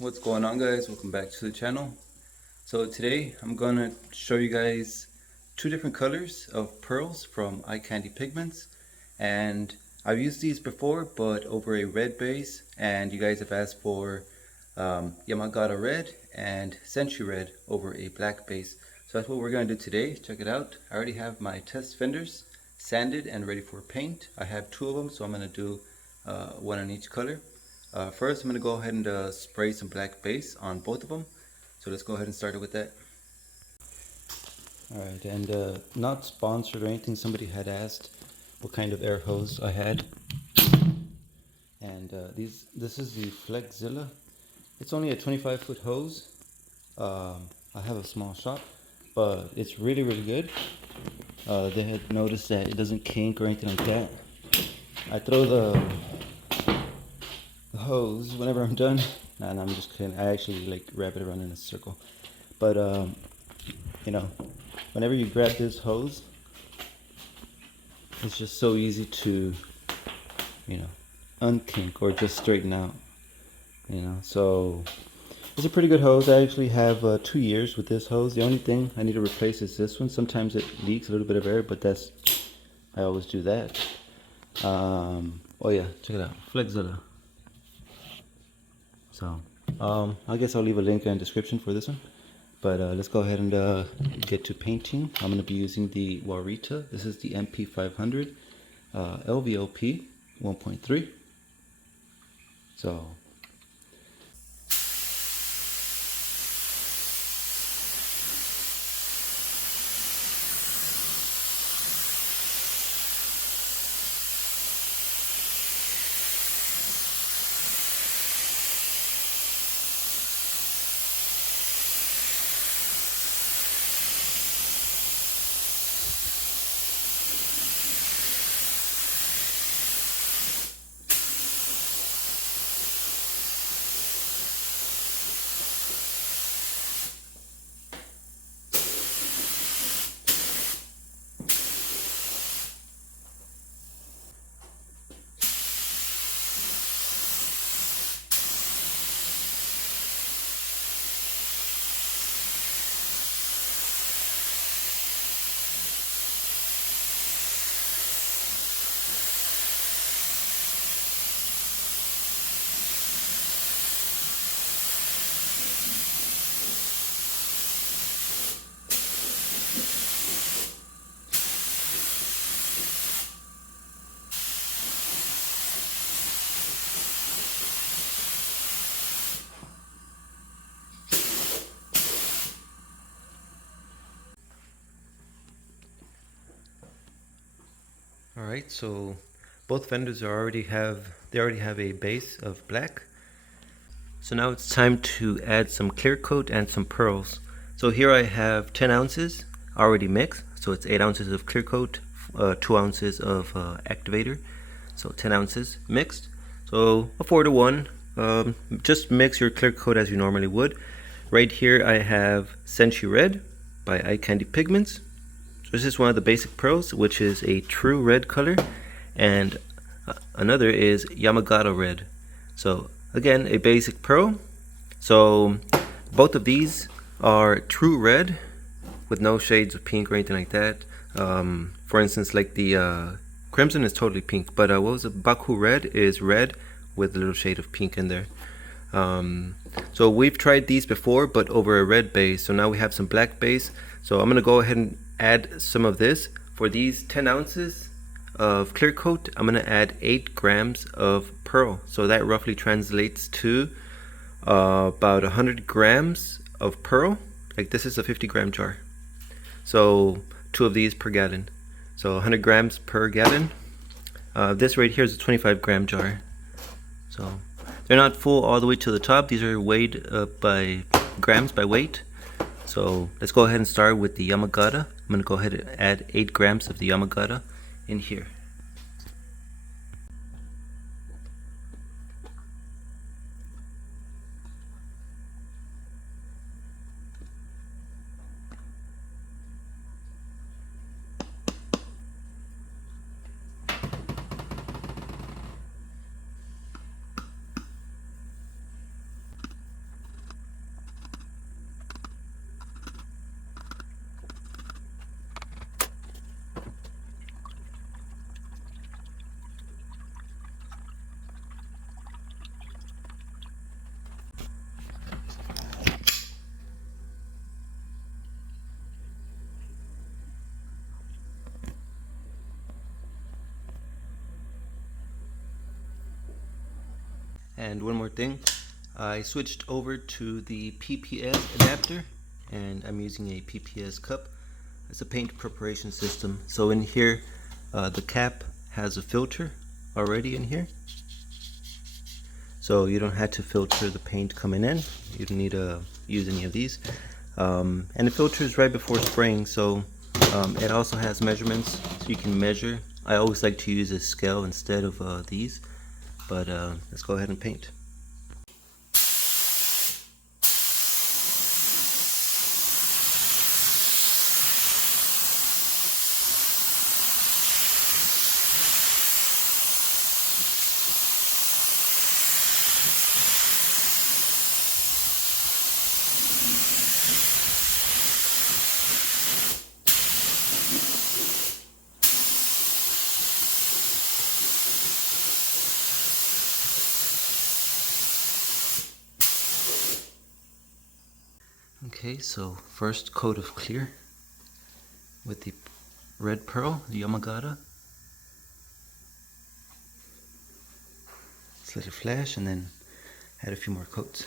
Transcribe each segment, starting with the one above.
What's going on, guys? Welcome back to the channel. So today I'm gonna show you guys two different colors of pearls from Icandy Pigments, and I've used these before but over a red base, and you guys have asked for Yamagata Red and Senshi Red over a black base. So that's what we're gonna do today. Check it out. I already have my test fenders sanded and ready for paint. I have two of them, so I'm gonna do one on each color. First, I'm going to go ahead and spray some black base on both of them. So let's go ahead and start it with that. Alright, and not sponsored or anything, somebody had asked what kind of air hose I had. And this is the Flexzilla. It's only a 25-foot hose. I have a small shop, but it's really good. They had noticed that it doesn't kink or anything like that. I throw the hose whenever I'm done. Nah, I'm just kidding. I actually like wrap it around in a circle. But you know, whenever you grab this hose, it's just so easy to, unkink or just straighten out. So it's a pretty good hose. I actually have 2 years with this hose. The only thing I need to replace is this one. Sometimes it leaks a little bit of air, but I always do that. Oh yeah, check it out, Flexzilla. So, I guess I'll leave a link in the description for this one. But let's go ahead and get to painting. I'm going to be using the Auarita. This is the MP-500 LVOP 1.3. So, alright, so both fenders already have a base of black. So now it's time to add some clear coat and some pearls. So here I have 10 ounces already mixed. So it's 8 ounces of clear coat, 2 ounces of activator. So 10 ounces mixed. So a 4 to 1. Just mix your clear coat as you normally would. Right here I have Senshi Red by Icandy Pigments. So this is one of the basic pearls, which is a true red color, and another is Yamagata Red. So again, a basic pearl. So both of these are true red with no shades of pink or anything like that. For instance, like the crimson is totally pink, but what was it? Baku Red is red with a little shade of pink in there. So we've tried these before, but over a red base. So now we have some black base. So I'm gonna go ahead and add some of this. For these 10 ounces of clear coat, I'm gonna add 8 grams of pearl. So that roughly translates to about 100 grams of pearl. Like this is a 50-gram jar. So 2 of these per gallon. So 100 grams per gallon. This right here is a 25-gram jar. So they're not full all the way to the top. These are weighed by grams by weight. So let's go ahead and start with the Yamagata. I'm going to go ahead and add 8 grams of the Yamagata in here. And one more thing, I switched over to the PPS adapter, and I'm using a PPS cup. It's a paint preparation system. So in here, the cap has a filter already in here. So you don't have to filter the paint coming in. You don't need to use any of these. And it filters right before spraying, so it also has measurements, so you can measure. I always like to use a scale instead of these, but let's go ahead and paint. Okay, so first coat of clear with the red pearl, the Yamagata. Let's let it flash and then add a few more coats.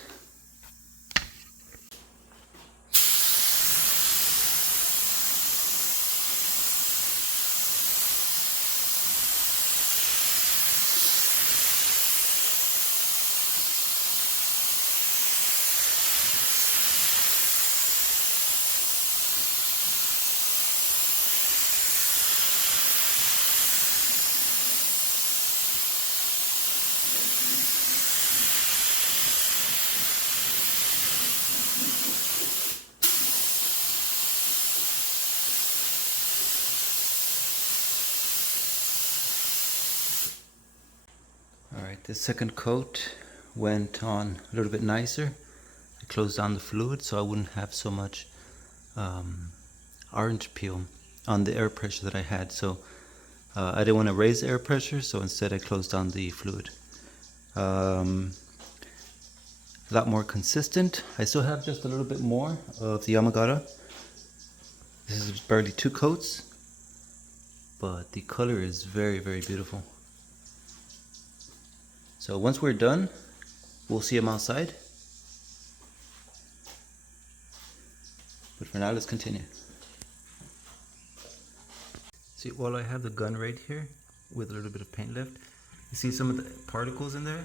Alright, the second coat went on a little bit nicer. I closed down the fluid so I wouldn't have so much orange peel on the air pressure that I had. So I didn't want to raise the air pressure, so instead I closed down the fluid. A lot more consistent. I still have just a little bit more of the Yamagata. This is barely 2 coats, but the color is very, very beautiful. So once we're done, we'll see them outside. But for now, let's continue. See, while I have the gun right here with a little bit of paint left, you see some of the particles in there?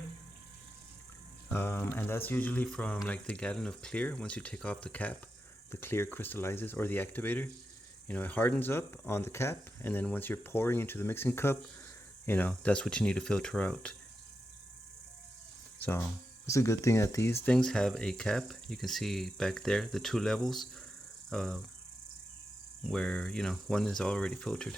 And that's usually from like the gallon of clear. Once you take off the cap, the clear crystallizes, or the activator. You know, it hardens up on the cap, and then once you're pouring into the mixing cup, you know, that's what you need to filter out. So it's a good thing that these things have a cap. You can see back there the 2 levels where, you know, one is already filtered.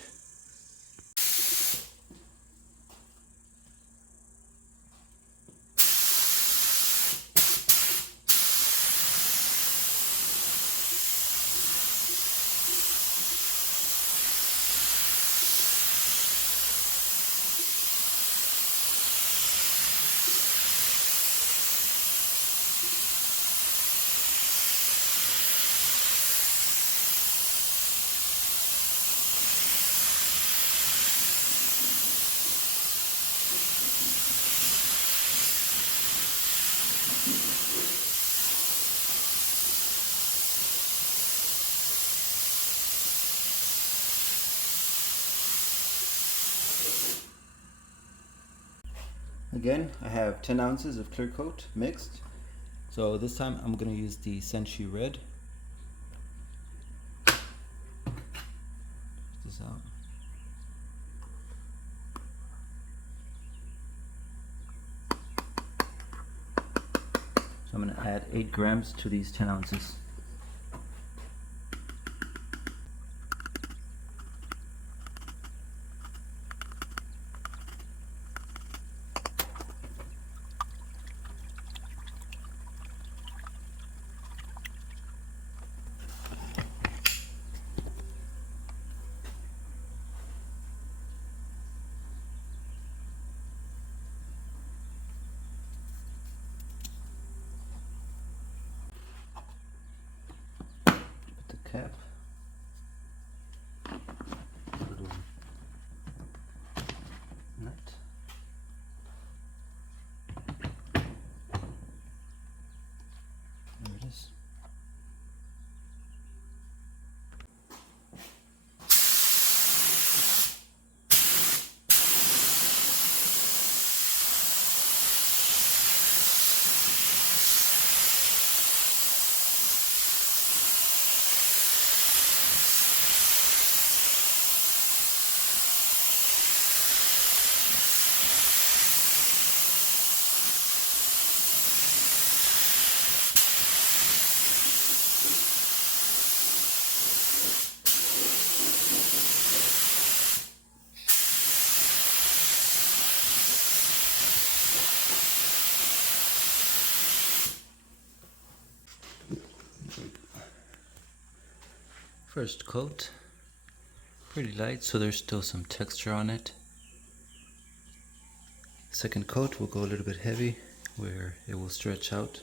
Again, I have 10 ounces of clear coat mixed. So this time I'm going to use the Senshi Red. This out. So I'm going to add 8 grams to these 10 ounces. Cap, little nut, is. First coat, pretty light, so there's still some texture on it. Second coat will go a little bit heavy, where it will stretch out.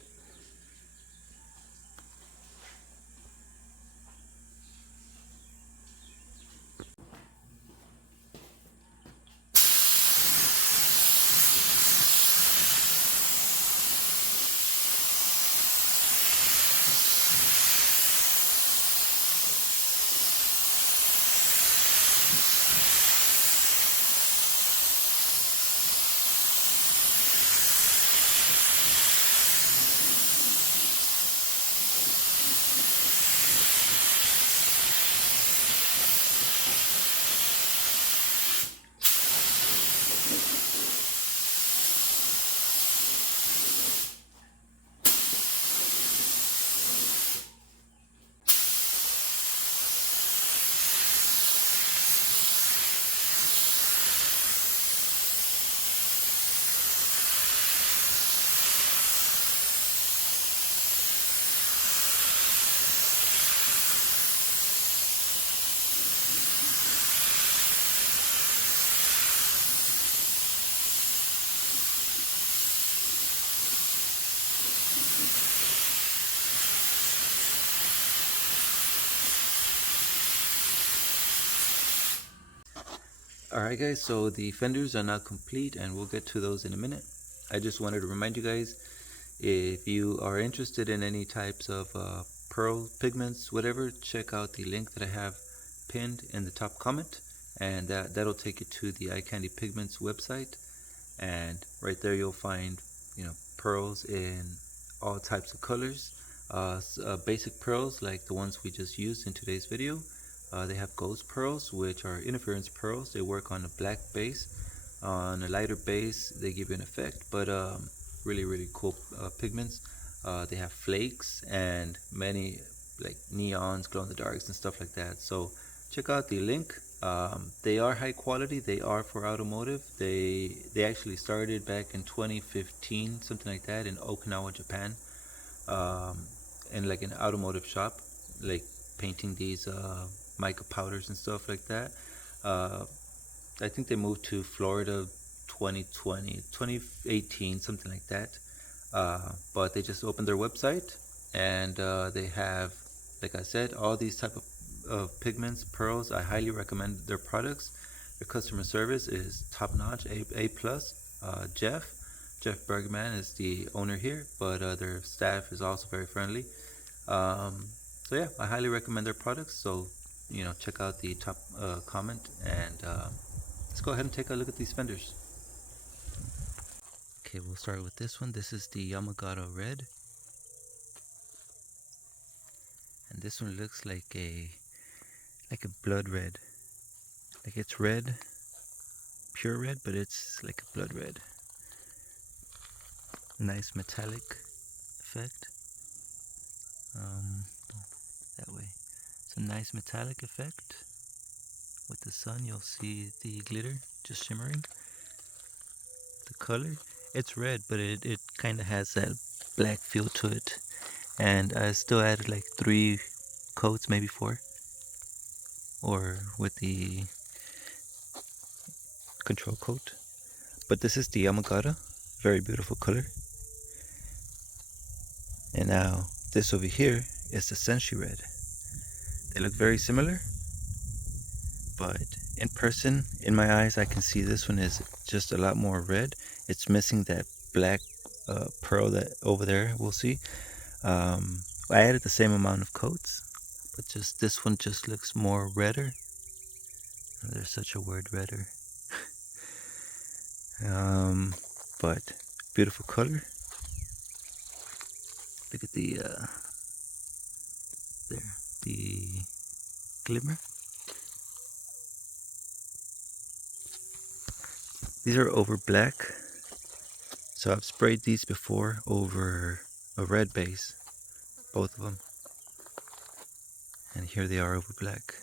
Alright guys, so the fenders are now complete and we'll get to those in a minute. I just wanted to remind you guys, if you are interested in any types of pearl pigments, whatever, check out the link that I have pinned in the top comment, and that'll take you to the Icandy Pigments website, and right there you'll find, pearls in all types of colors. Basic pearls like the ones we just used in today's video. They have ghost pearls, which are interference pearls. They work on a black base. On a lighter base, they give you an effect, but really cool pigments. They have flakes and many like neons, glow in the darks and stuff like that. So check out the link. They are high quality. They are for automotive. They actually started back in 2015, something like that, in Okinawa, Japan, in like an automotive shop, like painting these mica powders and stuff like that. I think they moved to Florida 2020, 2018, something like that. But they just opened their website, and they have, like I said, all these type of pigments, pearls. I highly recommend their products. Their customer service is top notch, A plus. Jeff Bergman is the owner here, but their staff is also very friendly. So yeah, I highly recommend their products. So check out the top comment, and let's go ahead and take a look at these fenders. Okay, we'll start with this one. This is the Yamagata Red, and this one looks like a blood red. Like it's red, pure red, but it's like a blood red. Nice metallic effect. That way. It's a nice metallic effect. With the sun, you'll see the glitter just shimmering. The color, it's red, but it kind of has that black feel to it. And I still added like 3 coats, maybe 4. Or with the control coat. But this is the Yamagata. Very beautiful color. And now this over here is the Senshi Red. They look very similar, but in person, in my eyes, I can see this one is just a lot more red. It's missing that black pearl that over there we'll see. I added the same amount of coats, but just this one just looks more redder. There's such a word, redder. Um, but beautiful color. Look at the there, the glimmer. These are over black, so I've sprayed these before over a red base, both of them, and here they are over black.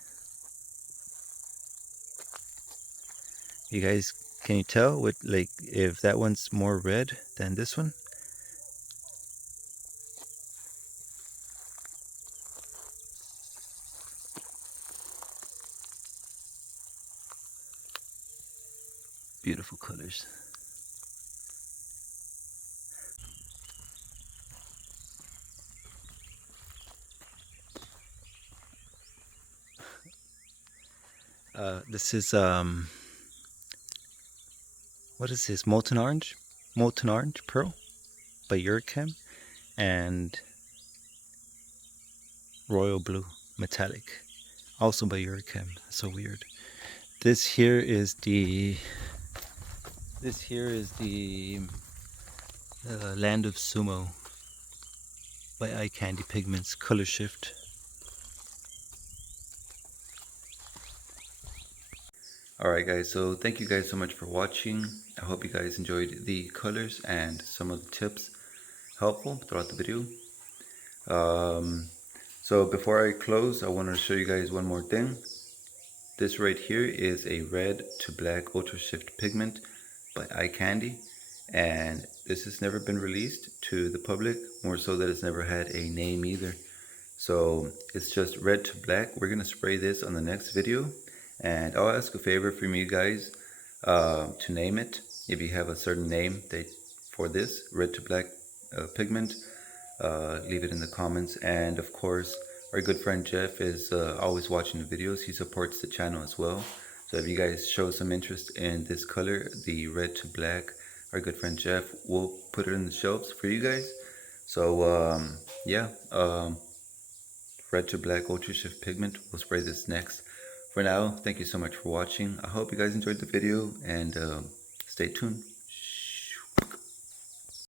You guys, can you tell what, like, if that one's more red than this one? Beautiful colors. This is what is this? Molten orange pearl by Eurochem, and royal blue metallic, also by Eurochem. So weird. This here is the Land of Sumo by Icandy Pigments color shift. Alright guys, so thank you guys so much for watching. I hope you guys enjoyed the colors and some of the tips helpful throughout the video. So before I close, I want to show you guys one more thing. This right here is a red to black ultra shift pigment by Icandy, and this has never been released to the public, more so that it's never had a name either. So it's just red to black. We're gonna spray this on the next video, and I'll ask a favor from you guys to name it. If you have a certain name that for this red to black pigment, leave it in the comments. And of course, our good friend Jeff is always watching the videos. He supports the channel as well. So if you guys show some interest in this color, the red to black, our good friend Jeff will put it in the shelves for you guys. So yeah, red to black ultra shift pigment. We'll spray this next. For now, thank you so much for watching. I hope you guys enjoyed the video, and stay tuned.